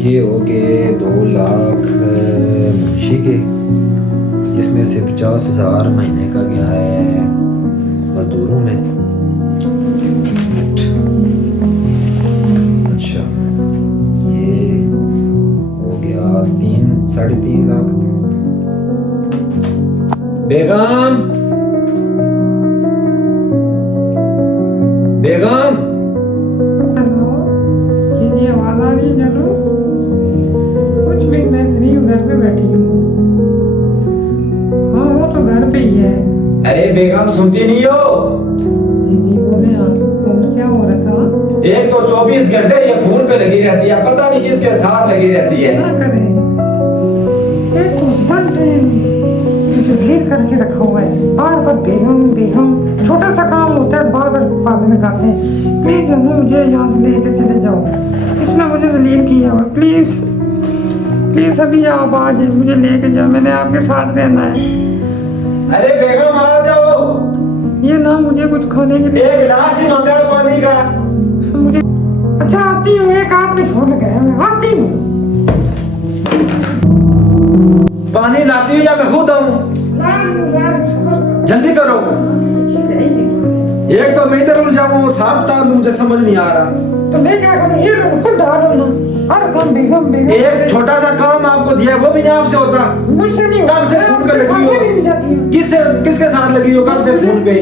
ये हो गए 2 लाख मुंशी के, जिसमें से 50,000 महीने का गया है मजदूरों में। अच्छा, ये हो गया 3-3.5 लाख। बेगम बेगम, ये आवाज आ रही है? चलो कुछ भी, मैं फ्री हूँ, घर पे बैठी हूँ। हाँ वो तो घर पे ही है। अरे बेगम सुनती नहीं हो? जी बोले आप, और क्या हो रहा था? एक तो 24 घंटे ये फोन पे लगी रहती है, पता नहीं किसके साथ लगी रहती है। क्या करें, एक हस्बैंड घेर करके रखा हुआ है, बार बार बेगम बेगम। छोटा सा काम होता है बार बार बात लगाते हैं। प्लीज मुझे यहाँ से लेके चले जाओ, इसने मुझे जलील किया हुआ। प्लीज प्लीज अभी आप आ जाए, मुझे लेके जाओ, मैंने आपके साथ रहना है। अरे बेगम आ जाओ। ये ना मुझे कुछ खाने के लिए एक गिलास ही मांगा है पानी का। मुझे। अच्छा आती हूँ, एक आपने फोन लगाया, मैं आती हूँ। पानी लाती हो या मैं खुद आऊं? जल्दी करो। एक तो मैं इधर उलझाऊं, साहब मुझे समझ नहीं आ रहा। तो मैं क्या करूं? ये लो खुद डालो ना, हर काम बेगम बेगम। एक छोटा सा काम आपको दिया, वो भी नहीं आपसे होता। मुझसे नहीं कब से फोन पे लगी हो? किसके साथ लगी हो? कब से फोन पे?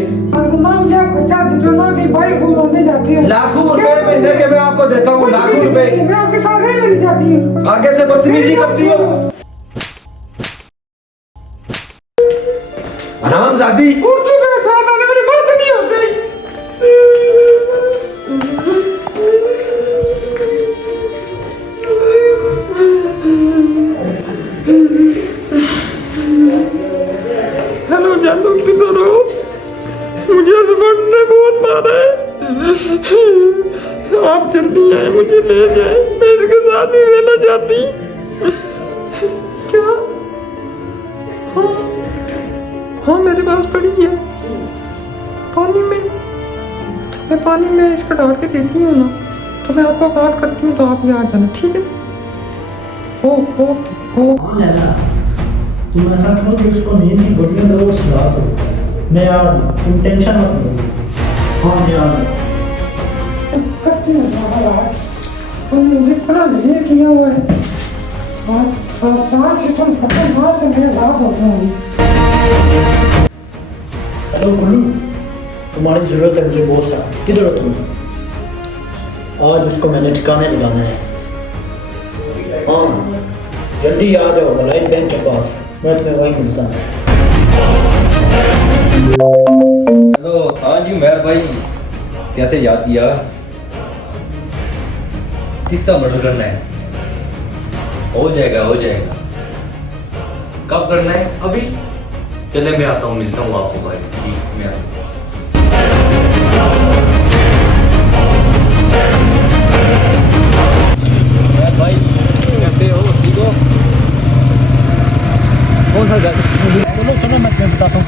ना मुझे खर्चा दीजिए ना, कि भाई घूमने जाती है। लाखों रुपए महीने के मैं आपको देता हूँ, लाखों रुपए। मैं आपके साथ रहने जाती हूँ। आगे से बदतमीजी करती हो, हरामजादी। उर्दू में साथ आने वाली बात नहीं होती। हेलो जानू, किधर हो? मुझे हस्बैंड ने बहुत मारा है, आप जल्दी आए, मुझे ले जाए, मैं इसके साथ ही रहना चाहती। क्या? हाँ हाँ मेरे पास पड़ी है पानी में, तो मैं पानी में इसका डाल के देती हूँ ना, तो मैं आपको कॉल करती हूँ, तो आप यहाँ आ जाना, ठीक है? ओके। हाँ लैला, तुम ऐसा करो कि उसको नींद की गोलियां दो, सुला दो। मैं आ रहा हूँ, तुम टेंशन मत लो। हाँ मैं आ रहा हूँ। करती हूँ तुमने इतना धीरे किया हुआ है, और सांस से तुम पता मार से मेरे बात होता हूँ। हेलो गुल्लू, तुम्हारी जरूरत है मुझे बहुत सारा। किधर हो तुम? आज उसको मैंने ठिकाने लगाना है। हाँ जल्दी आ जाओ लाइट बैंक के पास, मैं तुम्हें वहीं मिलता हूँ। हेलो, हाँ जी उमर भाई, कैसे याद किया? किसका मर्डर करना है? हो जाएगा हो जाएगा। कब करना है? अभी चले, मैं आता हूँ, मिलता हूँ आपको भाई। ठीक, मैं आता हूँ। भाई कैसे हो? ठीक हो? कौन सा घर? चलो चलो मैं तुम्हें बताता हूँ।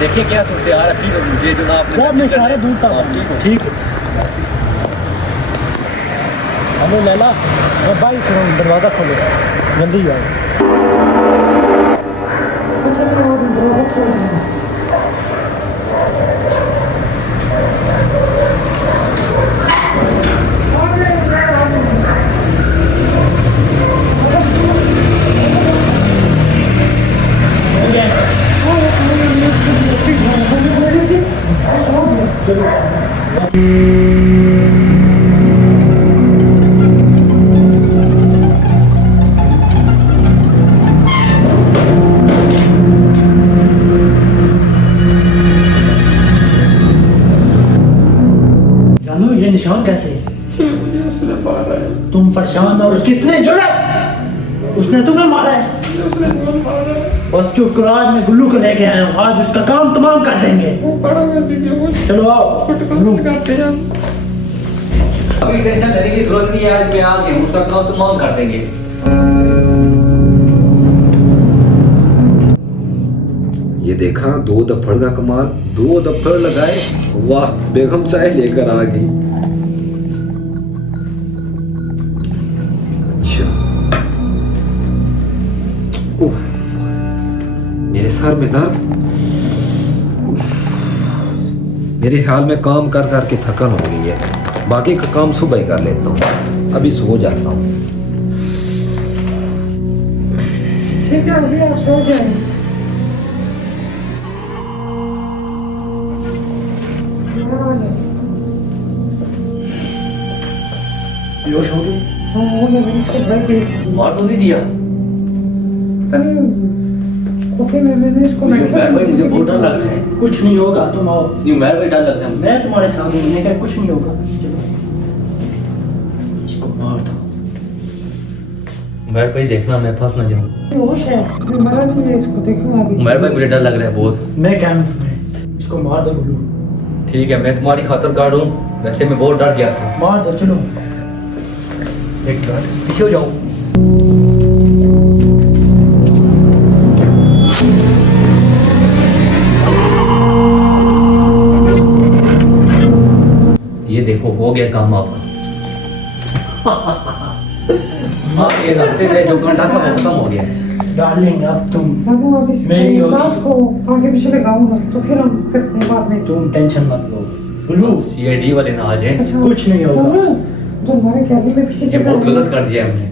देखिए क्या सुनते आ रहा है, मुझे जो ना आपने सारे दूर तक ठीक है। हेलो लैला, भाई दरवाज़ा खोलो, जल्दी आओ। अच्छा मैं और दरवाजा खोल रही हूँ। जानू ये निशान कैसे? मुझे उसने मारा है। तुम परेशान और उसकी इतनी जुर्रत, उसने तुम्हें मारा है? उसने बहुत मारा है। बस चुप करो, आज मैं गुल्लू को लेके आया हूँ, आज उसका काम तमाम कर देंगे। वो बड़ा कर दीजिए, वो चलो आओ। करते हैं। अभी टेंशन लेने की जरूरत नहीं है, आज मैं आ गया हूँ, उसका काम तमाम कर देंगे। ये देखा 2 दफड़ का कमाल, 2 दफड़ लगाए, वाह बेगम चाय लेकर आ गई। अच्छा उफ, मेरे सर में दर्द। उफ, मेरे ख्याल में काम कर कर के थकन हो गई है, बाकी का काम सुबह ही कर लेता हूँ, अभी सो जाता हूँ। ठीक है अभी आप सो जाए। बेहोश हो गई। हाँ मैंने इसको ब्रेक दी। मार तो नहीं दिया। पता नहीं कॉफी में मैंने इसको मेहर भाई मुझे बहुत डर लग रहा है। कुछ नहीं होगा, तुम आओ। ये मेहर भाई डर लग रहा है। मैं तुम्हारे साथ हूँ, मैंने कहा कुछ नहीं होगा। चलो इसको मार दो। मेहर भाई देखना मैं फंस ना जाऊँ। होश है, मैं मरा नहीं है, इसको देखो अभी। मेहर भाई मुझे डर लग रहा है बहुत। मैं क्या हूँ तुम्हें, इसको मार दो गुल्लू। ठीक है मैं तुम्हारी खातिर काट हूँ, वैसे मैं बहुत डर गया था। मार दो, चलो। एक मिनट पीछे हो जाओ। ये देखो हो गया काम आपका। आप ये रास्ते में जो घंटा था वो खत्म हो गया। डार्लिंग अब तुम चलो अब इस मेरी होगी। लाश को आगे पीछे लगाऊंगा तो फिर हम करते हैं बाद में। तुम टेंशन मत लो गुल्लू, सीआईडी वाले ना आ जाए। अच्छा, कुछ नहीं होगा। सुनो, जो हमारे कैबिन में पीछे ये बहुत गलत कर दिया हमने।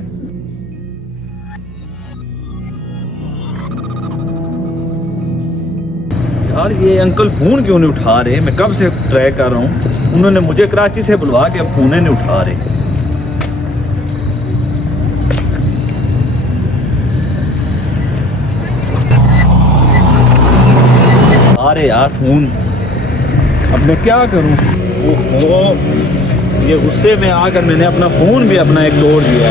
यार ये अंकल फोन क्यों नहीं उठा रहे? मैं कब से ट्राई कर रहा हूँ, उन्होंने मुझे कराची से बुलवा के अब फोन ही नहीं उठा रहे। अरे यार फोन, अब मैं क्या करूँ? ओहो, ये गुस्से में आकर मैंने अपना फोन भी अपना एक तोड़ दिया।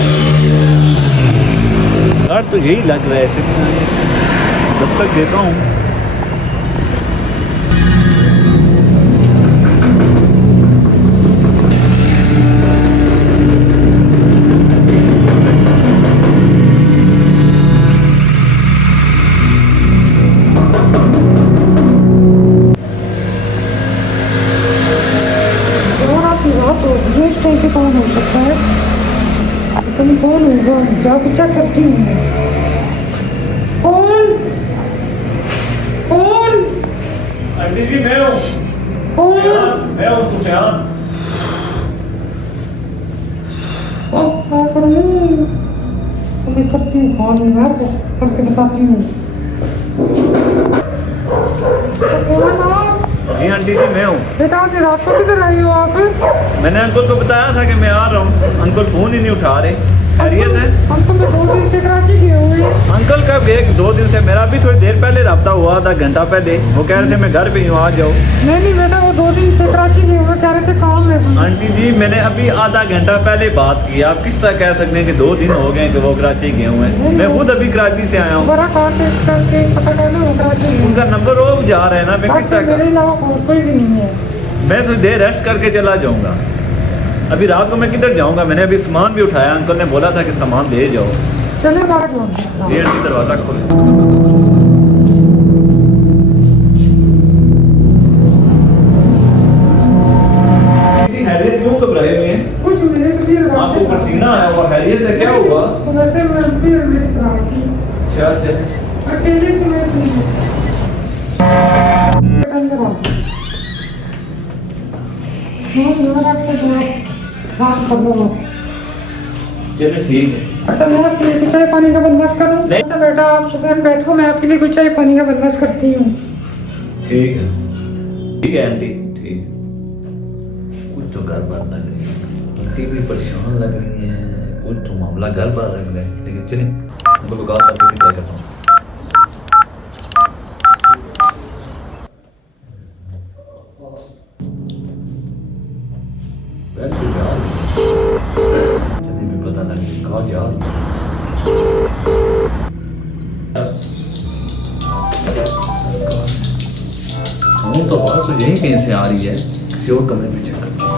यार तो यही लग रहा है, दस्तक देता हूँ। इस टाइम पे कौन हो सकता है? तुम कौन होगा? जाकर चेक करती हूँ। कौन? कौन? आंटी जी मैं हूँ। कौन? मैं हूँ सुफियान। क्या करूँ? अभी करती हूँ कौन है करके बताती हूँ। कौन आप? जी आंटी जी मैं हूँ। बेटा आधी रात को किधर आई हो आप? मैंने अंकल को बताया था कि मैं आ रहा हूँ, अंकल फोन ही नहीं उठा रहे। खैरियत है? हम तो मैं 2 दिन से कराची गए हुए। अंकल का भी 1-2 दिन से, मेरा भी थोड़ी देर पहले रब्ता हुआ, आधा घंटा पहले। वो कह रहे थे मैं घर पे ही हूँ, आ जाओ। नहीं बेटा वो 2 दिन से कराची गए हुए, कह रहे थे काम है। आंटी जी मैंने अभी आधा घंटा पहले बात की, आप किस तरह कह सकते हैं कि 2 दिन हो गए कि वो कराची गए हुए हैं? मैं खुद अभी कराची से आया हूँ। बड़ा काटे करके पता करना वो कराची गए। उनका नंबर वो जा रहा है ना, मैं किस तरह मेरे का? अलावा कोई भी नहीं है। मैं थोड़ी देर रेस्ट करके चला जाऊँगा। अभी रात को मैं किधर जाऊँगा? मैंने अभी सामान भी उठाया, अंकल ने बोला था कि सामान दे जाओ। चले बाहर जाओ। देर से दरवाज़ा खोले। क्यों घबराए हुए हैं? कुछ मेरे लिए आपको पसीना आया हुआ, खैरियत है? क्या हुआ? वैसे मैं फिर मेरी खराब की अच्छा अच्छा। अकेले से मैं अंदर आ काम कर लो। चलिए ठीक है। अच्छा मैं आपके लिए कुछ चाय पानी का बंदोबस्त करूँ? नहीं। अच्छा बेटा आप सुबह बैठो, मैं आपके लिए कुछ चाय पानी का बंदोबस्त करती हूँ। ठीक है ठीक है आंटी, ठीक है। कुछ तो गड़बड़ लग रही है, आंटी भी परेशान लग रही है, कुछ तो मामला गड़बड़ लग रहा है। लेकिन चलिए उनको कॉल करके ट्राई करता हूँ। चलिए भी पता नहीं कहाँ जा रही है। तो बाहर तो यहीं कहीं से आ रही है, किसी और कमरे में चेक करता हूँ।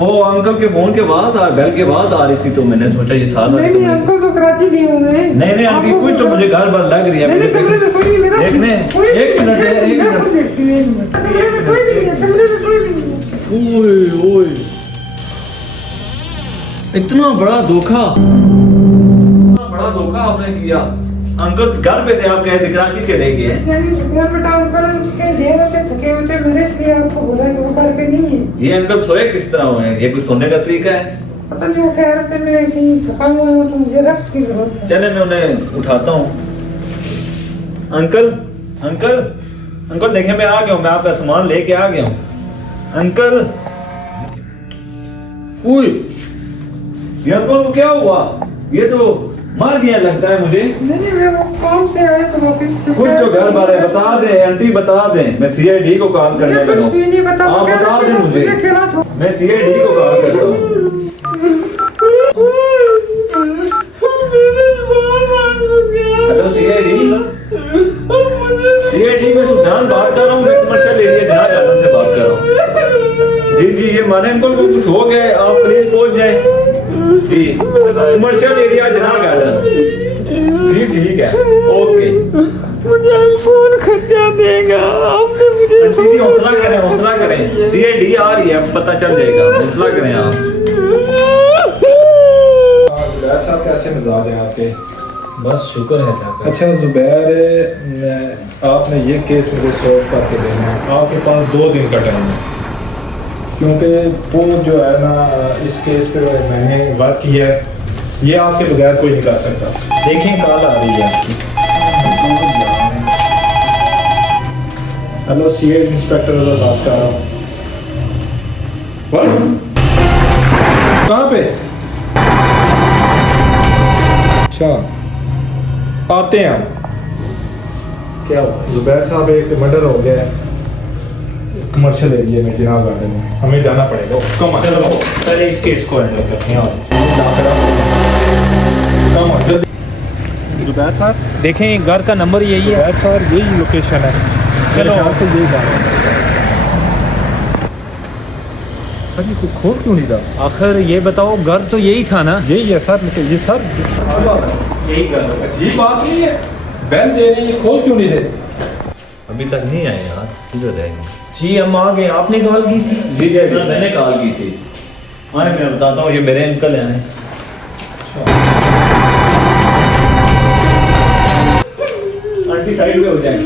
वो अंकल के फोन के बाद बेल के बाद आ रही थी तो मैंने सोचा ये साथ वाली नहीं कमरे से- अंकल तो कराची गए हुए हैं। नहीं आंटी आपको कुछ तो पता- मुझे घर बार लग रही है नहीं, कमरे में कोई नहीं, मेरा देखने कोई नहीं, एक मिनट है, एक मैं मिनट खुद देखती हूँ, एक मिनट। कमरे में कोई नहीं है, कमरे में कोई नहीं है। ओए ओए इतना बड़ा धोखा आपने किया। अंकल घर पे थे, आप कहे थे कराची चले गए। नहीं, यार बेटा अंकल के देर से थके हुए थे, मैंने इसलिए आपको बोला कि वो घर पे नहीं है। ये अंकल सोए किस तरह हुए हैं? ये कोई सोने का तरीका है? पता नहीं वो कह रहे थे मैं कहीं थका हुआ हूँ तो मुझे रेस्ट की जरूरत है। चले मैं उन्हें उठाता हूँ। अंकल अंकल अंकल देखें मैं आ गया हूँ, मैं आपका सामान लेके आ गया हूँ। अंकल उई ये अंकल को क्या हुआ? ये तो मर गया लगता है मुझे। नहीं मैं वो काम से आया तो वापस से कुछ तो घर बार है, बता दे आंटी बता दे। मैं सीआईडी को कॉल करने मैं लगा कुछ भी नहीं बता आप बता दे मुझे। अकेला छोड़। मैं सीआईडी को कॉल करता हूँ। हेलो सीआईडी में सुल्तान बात कर रहा हूँ। मैं कमर्शियल एरिया जनाब गार्डन से बात कर रहा हूँ। जी ये माने इनको कुछ हो गया, आप प्लीज पहुंच जाए। जी कमर्शियल एरिया जनाब गार्डन। जी ठीक है ओके। मुझे फोन खर्चा देगा आपने मुझे आंटी जी हौसला करें सीआईडी आ रही है, पता चल जाएगा। हौसला करें आप। जुबैर साहब कैसे मिजाज हैं आपके? बस शुक्र है ठाकर। अच्छा जुबैर, आपने ये केस मुझे सॉल्व करके देना है। आपके पास 2 दिन का टाइम है, क्योंकि वो जो है ना इस केस पे मैंने वर्क किया है, ये आपके बगैर कोई नहीं कर सकता। देखें कॉल आ रही है आपकी। हेलो सीए इंस्पेक्टर बात कर रहा हूँ। कहाँ पे? अच्छा आते हैं हम। क्या हुआ? जुबैर साहब एक मर्डर हो गया है कमर्शियल एरिया में जनाब गार्डन में, हमें जाना पड़ेगा। कम चलो पहले इस केस को हैंडल करते हैं। जुबैर साहब देखें घर का नंबर यही है। जुबैर साहब यही लोकेशन है। चलो। मेरे ख्याल से यही जा रहा है। सर ये कोई खोल क्यों नहीं रहा? आखिर ये बताओ घर तो यही था ना? यही है सर, लेकिन ये सर यही कर अजीब बात नहीं है, बैल दे रहे हैं, खोल क्यों नहीं रहे? अभी तक नहीं आए यार, किधर रहेंगे? जी हम आ गए, आपने कॉल की थी? जी सर मैंने कॉल की थी। आए मैं बताता हूँ, ये मेरे अंकल हैं। आंटी साइड पे हो जाए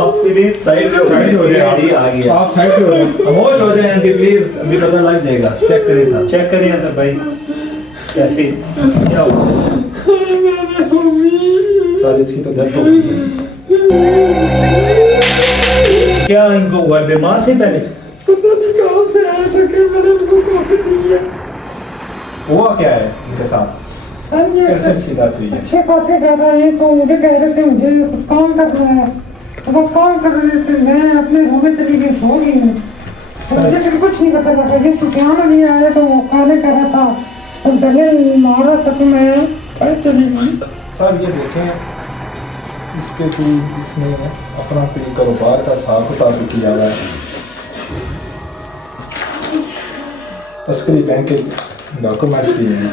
आप प्लीज, साइड पे साइड हो जाए CID आ गया। आप साइड पे हो जाए। खामोश हो जाए आंटी प्लीज, अभी पता लग जाएगा। चेक करिए सर। चेक करिए सर भाई कैसे क्या हुआ? सर इसकी तो डेथ हो गई है। क्या इनको हुआ? बीमार थे पहले? पता नहीं कहाँ से आया था कि मैंने उनको कॉफी दी है। हुआ क्या है इनके साथ? सर ये कैसे अच्छी बात हुई है? अच्छे खासे कर रहे हैं तो मुझे कह रहे थे मुझे कुछ काम करना है, तो बस काम कर रहे थे। मैं अपने रूम में चली गई, सो गई हूँ। तो मुझे फिर कुछ नहीं पता लगा। ये सुफियान अली आया तो वो खाने कर रहा था और गले मार रहा था तो मैं चली गई। सर ये देखें, इस पे कोई इसने अपना कोई कारोबार का हिसाब किताब भी किया हुआ है। तस्करी बैंक के डॉक्यूमेंट्स भी हैं।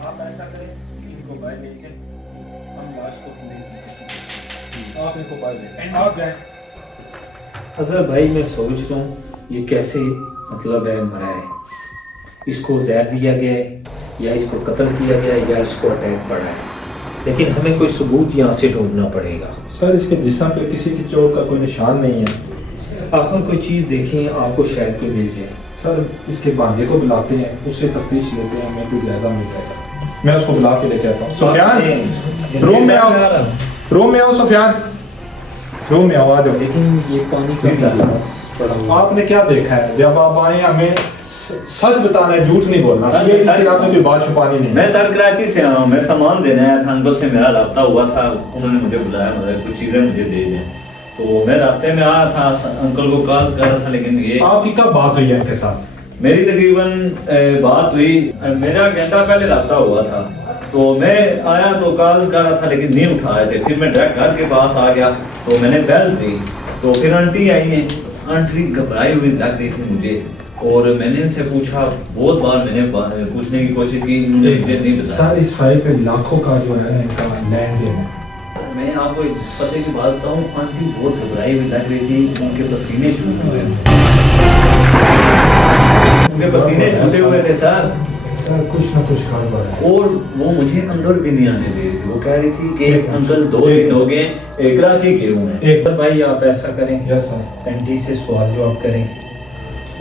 आप ऐसा करें इनको बाहर लेके हम लाश को आप इनको बाहर लें, आप जाएं। अजहर भाई मैं सोच रहा हूँ ये कैसे मतलब है मरा है, इसको जहर दिया गया है या इसको कत्ल किया गया है या इसको अटैक पड़ा है, लेकिन हमें कोई सबूत यहाँ से ढूंढना पड़ेगा। सर इसके जिस्म पे किसी की चोट का कोई निशान नहीं है। आखिर कोई चीज़ देखें आपको शायद कोई मिल जाए। सर इसके भांजे को बुलाते हैं, उससे तफ्तीश लेते हैं, हमें कोई जायजा मिल जाएगा। मैं उसको बुला के लेके आता हूँ। सुफियान रूम में आओ, रूम में आओ सुफियान, रूम में आओ, आ जाओ। लेकिन ये पानी का गिलास पड़ा हुआ है। आपने क्या देखा है? जब आप आए हमें सच बताना है, झूठ नहीं बोलना। सर, ये सर, इससे आपने कोई बात छुपानी नहीं है। मैं सर कराची से आया हूँ, मैं सामान देने आया था। अंकल से मेरा राब्ता हुआ था, उन्होंने मुझे बुलाया, मतलब कुछ चीज़ें मुझे दे दें। तो मैं रास्ते में आया था, अंकल को कॉल कर रहा था, लेकिन ये आपकी कब बात हुई है इनके साथ? मेरी तकरीबन बात हुई, मेरा घंटा पहले राब्ता हुआ था। तो मैं आया तो कॉल कर रहा था लेकिन नहीं उठा रहे थे। फिर मैं डायरेक्ट घर के पास आ गया तो मैंने बेल दी, तो फिर आंटी आई हैं। आंटी घबराई हुई लग रही थी मुझे, और मैंने इनसे पूछा, बहुत बार मैंने पूछने की कोशिश की, इन्होंने मुझे नहीं बताया। सर इस फाइल पे लाखों का जो है ना इनका लैंड देन है। मैं आपको एक पते की बात बताऊं, आंटी बहुत घबराई हुई लग रही थी, उनके पसीने छूटे हुए थे, उनके पसीने छूटे हुए थे सर। सर कुछ ना कुछ गड़बड़ है। और वो मुझे अंदर भी नहीं आने दे रही थी। वो कह रही थी कि अंकल 2 दिन हो गए कराची के हुए हैं। एक भाई आप ऐसा करें, यस सर। आंटी से सवाल जवाब करें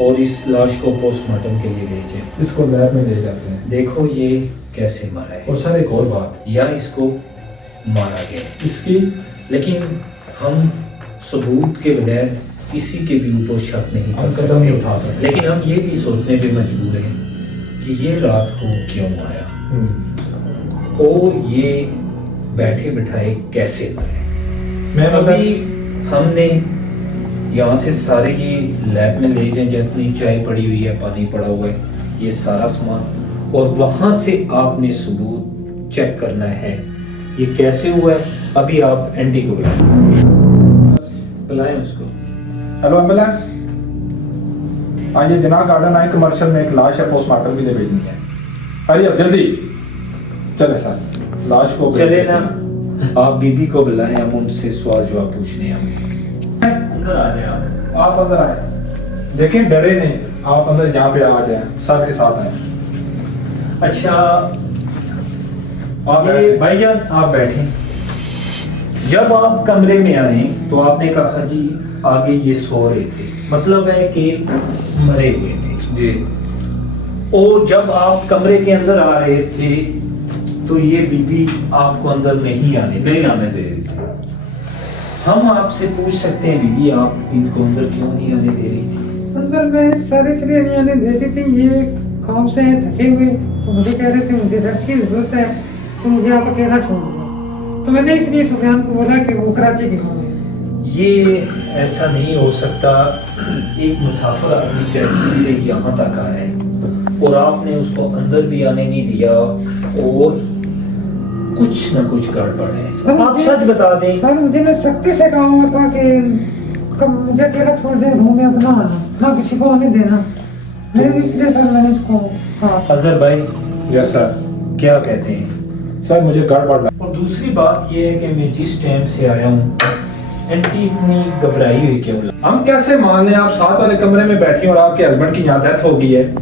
और इस लाश को पोस्टमार्टम के लिए भेजें। इसको लैब में ले जाते हैं। देखो ये कैसे मरा है, और सर एक और बात, या इसको मारा गया, इसकी लेकिन हम सबूत के बगैर किसी के भी ऊपर शक नहीं हम कर कदम नहीं सकते। उठा सकते। लेकिन हम ये भी सोचने पे मजबूर हैं कि ये रात को क्यों आया और ये बैठे बिठाए कैसे मरे। मैं अभी हमने यहाँ से सारे ये लैब में ले जाएं, जितनी चाय पड़ी हुई है, पानी पड़ा हुआ है, ये सारा सामान, और वहाँ से आपने सबूत चेक करना है ये कैसे हुआ है। अभी आप एंटी को बुलाएं उसको। हेलो एम्बुलेंस, आइए जना गार्डन आए, कमर्शियल में एक लाश है, पोस्टमार्टम के लिए भेजनी है। आइए अब जल्दी चले सर, लाश को भेज चले देते ना, हैं। आप बीबी को बुलाएं, हम उनसे सवाल जवाब पूछने हैं। अंदर आ जाए आप। आप अंदर आए, देखिए डरे नहीं, आप अंदर यहाँ पे आ जाए, सर के साथ आए। अच्छा आप ये बैठे। भाईजान आप बैठें। जब आप कमरे में आए तो आपने कहा जी आगे ये सो रहे थे, मतलब है कि मरे हुए थे जी। और जब आप कमरे के अंदर आ रहे थे तो ये बीबी आपको अंदर नहीं आने दी। नहीं आने दे रही थी। हम आपसे पूछ सकते हैं बीबी आप इनको अंदर क्यों नहीं आने दे रही थी? अंदर में सर इसलिए नहीं आने देती थी, ये काम से थके हुए, तो मुझे कह रहे थे मुझे रेस्ट की जरूरत है, तो मुझे आप अकेला छोड़ दो। तो मैंने इसलिए सुफियान को बोला कि वो कराची के होंगे। ये ऐसा नहीं हो सकता, एक मुसाफिर आदमी कराची से यहाँ तक आ रहा है और आपने उसको अंदर भी आने नहीं दिया, और कुछ ना कुछ गड़बड़ है। आप सच बता दें। सर मुझे ना सख्ती से कहा हुआ था कि मुझे अकेला छोड़ दे, रूम में अपना आना, ना किसी को आने देना। मैं इसलिए सर मैंने इसको कहा। अजहर भाई यस सर। क्या कहते हैं? सर मुझे गड़बड़ लगा। और दूसरी बात ये है कि मैं जिस टाइम से आया हूँ आंटी इतनी घबराई हुई क्यों? हम कैसे मान लें, आप साथ वाले कमरे में बैठी और आपके हस्बैंड की यहाँ डेथ हो गई है।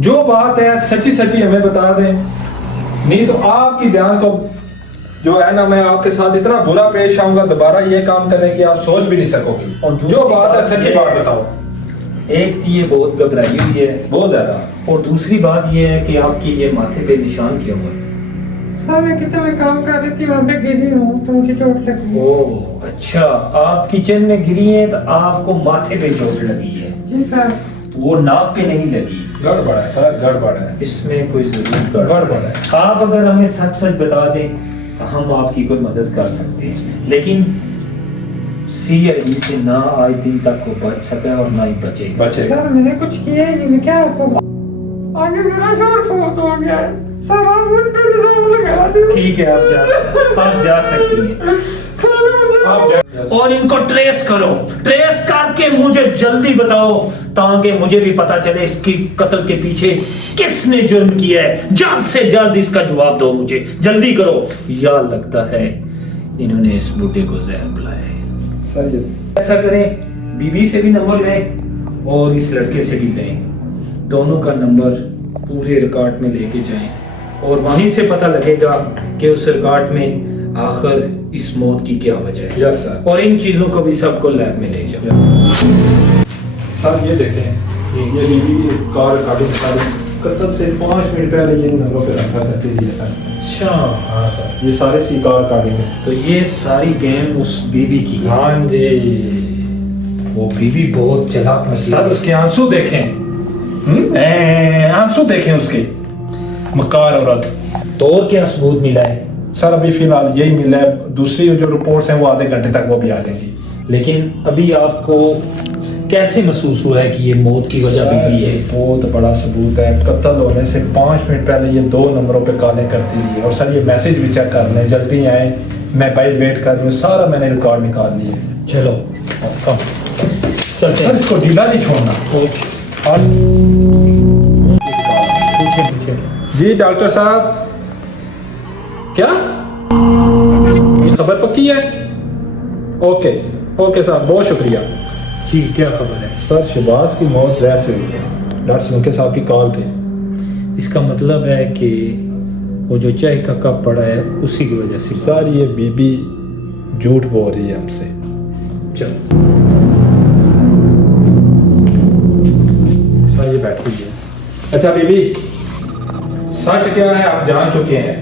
जो बात है सच्ची सच्ची हमें बता दें, नहीं तो आपकी जान को जो है ना, मैं आपके साथ इतना बुरा पेश आऊंगा दोबारा ये काम करने की आप सोच भी नहीं सकोगी। और दूसरी जो बात है बात सच्ची ये- बात बताओ। एक तो ये बहुत घबराई हुई है, बहुत ज्यादा। और दूसरी बात ये है कि आपकी ये माथे पे निशान क्यों है? सर मैं किचन में काम कर रही थी, वहाँ पे गिरी हूँ तो मुझे चोट लगी। ओह अच्छा, आप किचन में गिरी हैं तो आपको माथे पे चोट लगी है, जी सर। वो नाक पे नहीं लगी। गड़बड़ है सर, गड़बड़ है। इसमें कोई जरूर गड़बड़ है। आप अगर हमें सच सच बता दें तो हम आपकी कोई मदद कर सकते हैं, लेकिन CID से ना आज दिन तक वो बच सका और ना ही बचेगा। बचेगा। सर मैंने कुछ किया ही नहीं, मैं क्या आपको आगे मेरा शोर फोत हो गया है। सर आप उन पे इल्जाम लगा दो। ठीक है, आप जा सकती हैं। आप जा- और इनको ट्रेस करो, ट्रेस करके मुझे जल्दी बताओ ताकि मुझे भी पता चले इसकी कत्ल के पीछे किसने जुर्म किया है। जल्द से जल्द इसका जवाब दो मुझे, जल्दी करो। या लगता है इन्होंने इस बुढ़े को जहर बुलाया है। सर ये ऐसा करें, बीबी से भी नंबर लें और इस लड़के से भी लें, दोनों का नंबर पूरे रिकॉर्ड में लेके जाएं और वहीं से पता लगेगा कि उस रिकॉर्ड में आखिर इस मौत की क्या वजह है। Yes sir. और इन चीजों को भी सबको लैब में ले जाओ। सर ये देखें, ये बीबी कार रिकॉर्डिंग सारी कत्ल से 5 मिनट पहले ये नंबरों पे रखा करती थी सर। अच्छा, हाँ सर, ये सारे सी कार रिकॉर्डिंग है। तो ये सारी गेम उस बीबी की है। हाँ जी। वो बीबी बहुत चालाक निकली। सर उसके आंसू देखें, आंसू देखें उसके, मकार औरत। तो और क्या सबूत मिला है? सर अभी फिलहाल यही मिला है, दूसरी जो रिपोर्ट्स हैं वो आधे घंटे तक वो भी आ जाएंगी। लेकिन अभी आपको कैसे महसूस हुआ है कि ये मौत की वजह बीवी है? बहुत बड़ा सबूत है। कत्ल होने से 5 मिनट पहले ये 2 नंबरों पे कॉलें करती रही है। और सर ये मैसेज भी चेक कर लें, जल्दी आए, मैं भाई वेट कर रही हूँ। सारा मैंने रिकॉर्ड निकाल लिया है। चलो कम चलते सर हैं। इसको ढीला नहीं छोड़ना। और पूछे जी डॉक्टर साहब, क्या ये खबर पक्की है? ओके ओके साहब, बहुत शुक्रिया। जी, क्या खबर है? सर शहबाज की मौत जहर से हुई है। डॉक्टर सुनके साहब की कॉल थी। इसका मतलब है कि वो जो चाय का कप पड़ा है उसी की वजह से। सर ये बीबी झूठ बोल रही है हमसे। चलो सर ये बैठी है। अच्छा बीबी, सच क्या है आप जान चुके हैं,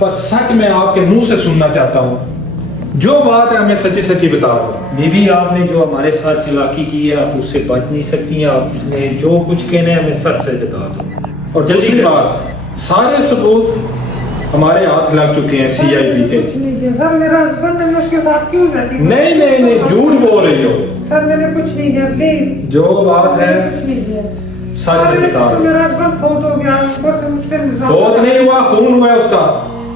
पर सच मैं आपके मुंह से सुनना चाहता हूँ। जो बात है हमें सच्ची सच्ची बता दो। बीबी, आपने जो हमारे साथ चालाकी की है आप उससे बच नहीं सकती हैं। आपने जो कुछ कहना है हमें सच से बता दो। और जल्दी बात, सारे सबूत हमारे हाथ लग चुके हैं सीआईडी के। सर मेरा हस्बैंड है, मैं उसके साथ क्यों रहती हूँ? नहीं नहीं नहीं, झूठ बोल रही हो। सर मैंने कुछ नहीं किया, प्लीज। जो बात है कुछ नहीं किया। सच से बता दो। मेरा हस्बैंड फोत हो गया, ऊपर से मुझ पे इल्जाम। फोत नहीं हुआ, खून हुआ है उसका।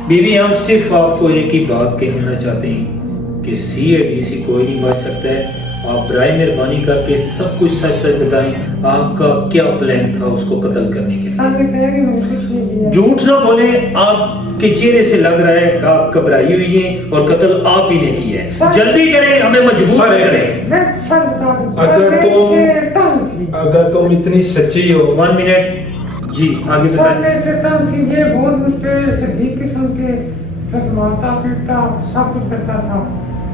बीबी, हम सिर्फ आपको एक ही बात कहना चाहते हैं कि सीआईडी से कोई नहीं बच सकता है। आप बराए मेहरबानी करके सब कुछ सच सच बताएं। आपका क्या प्लान था उसको कत्ल करने के लिए? सर मैं कह रही हूँ मैंने कुछ नहीं किया। झूठ ना बोले। आपके चेहरे से लग रहा है कि आप घबराई हुई हैं और कत्ल आप ही ने किया है। जल्दी करें, हमें मजबूर सर, करें। मैं सर बता दूं, सर, अगर मैं तुम- इससे तंग थी। अगर तुम इतनी सच्ची हो। 1 मिनट जी, आगे सर बताएं। मैं इससे तंग थी, ये बहुत मुझ पे शदीद किस्म के सर मारता पीटता सब कुछ करता था।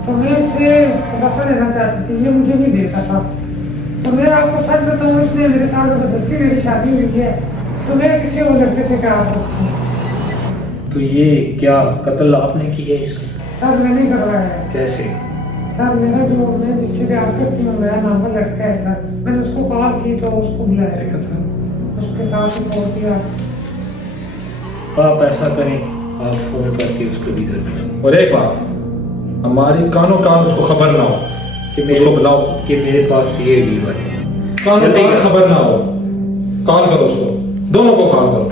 तो मैं इससे खुलासा लेना चाहती थी, ये मुझे नहीं देता था। तो मैं आपको सच बताऊँ, इसने मेरे साथ जबरदस्ती मेरी शादी हुई है। तो मैं किसी और लड़के से करा सकती हूँ। तो ये क्या कत्ल आपने किया है इसको? सर मैंने करवाया है। कैसे? सर मेरा जो मैं जिससे प्यार करती हूँ, मेरा नाम का लड़का है सर। मैंने उसको कॉल की तो उसको बुलाया, उसके साथ ही फोन किया। आप ऐसा करें, आप फोन करके उसको डिनर बनाओ और एक बात, हमारी कानों कान उसको खबर ना हो कि उसको बुलाओ। कि मेरे पास सीआईडी वाले हैं। कानों जल्दी कान करो। खबर ना हो। कॉल करो उसको, दोनों को कॉल करो।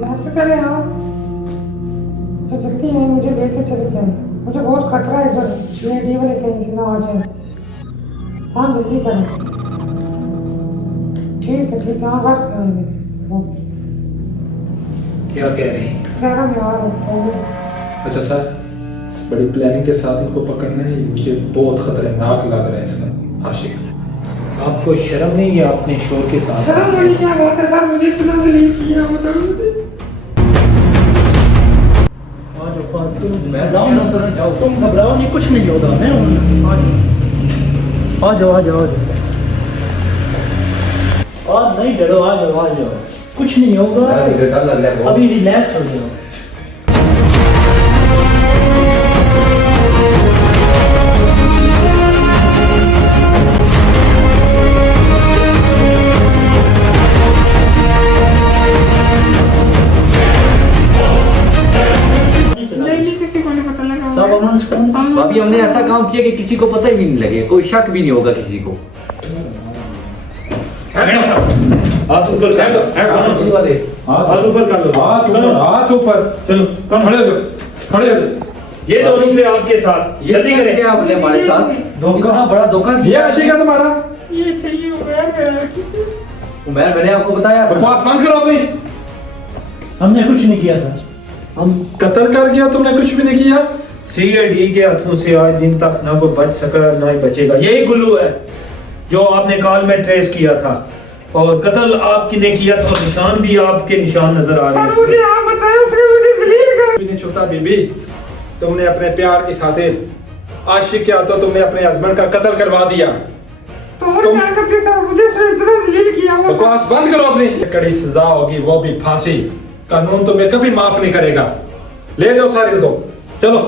बात तो करें आप, तो जल्दी है, मुझे लेके चले जाए। मुझे बहुत खतरा है इधर, सीआईडी वाले कहीं से ना आ जाए। हाँ जल्दी करें। ठीक है हाँ, घर पे आएंगे। क्या कह रहे हैं? ज़रा मैं आ रहा हूँ। अच्छा सर, बड़ी प्लानिंग के साथ इनको पकड़ना है। मुझे बहुत खतरनाक लग रहा है इसका आशिक। आपको शर्म नहीं है आपने शोर के साथ? सर मुझे क्या बात है सर, मुझे इतना जलील किया बताओ मुझे। तुम घबराओ नहीं, कुछ नहीं होगा। मैं हूं। आ जाओ आ जाओ आ जाओ। आज नहीं डरो, आ जाओ आ जाओ, कुछ नहीं होगा। डर लग रहा है बहुत। अभी रिलैक्स हो जाओ। नहीं किसी को नहीं पता लगा। सब अमन सुकून। भाभी, हमने ऐसा काम किया कि किसी को पता ही भी नहीं लगे, कोई शक भी नहीं होगा किसी को। हाथ ऊपर कर लो। ये वाले हाथ ऊपर कर लो। हाथ ऊपर, हाथ ऊपर। चलो खड़े हो जाओ, खड़े हो जाओ। ये दोनों थे आपके साथ। ये जल्दी करें। क्या आपने हमारे साथ इतना बड़ा धोखा ये किया? आशिक है तुम्हारा? ये चाहिए उमर मैंने आपको बताया था। बकवास बंद करो अपनी। हमने कुछ नहीं किया सर। हम कत्ल कर गया, तुमने कुछ भी नहीं किया। सीआईडी के हाथों से आज दिन तक ना वो बच सका ना ही बचेगा। यही गुल्लू है जो आपने कॉल में ट्रेस किया था, और कत्ल आपकी ने किया था। निशान भी आपके निशान नजर आ रहे सर हैं मुझे आप बताएं, उसने मुझे जलील कर। भी नहीं छूटा बीबी, तुमने अपने प्यार की खातिर आशिक के हाथों तुमने अपने हस्बैंड का कत्ल करवा दिया। तो और क्या करते सर, मुझे उसने इतना जलील किया हुआ था। बकवास बंद करो अपनी। कड़ी सजा होगी, वो भी फांसी। कानून तुम्हें कभी माफ नहीं करेगा। ले जाओ सारे इनको, चलो।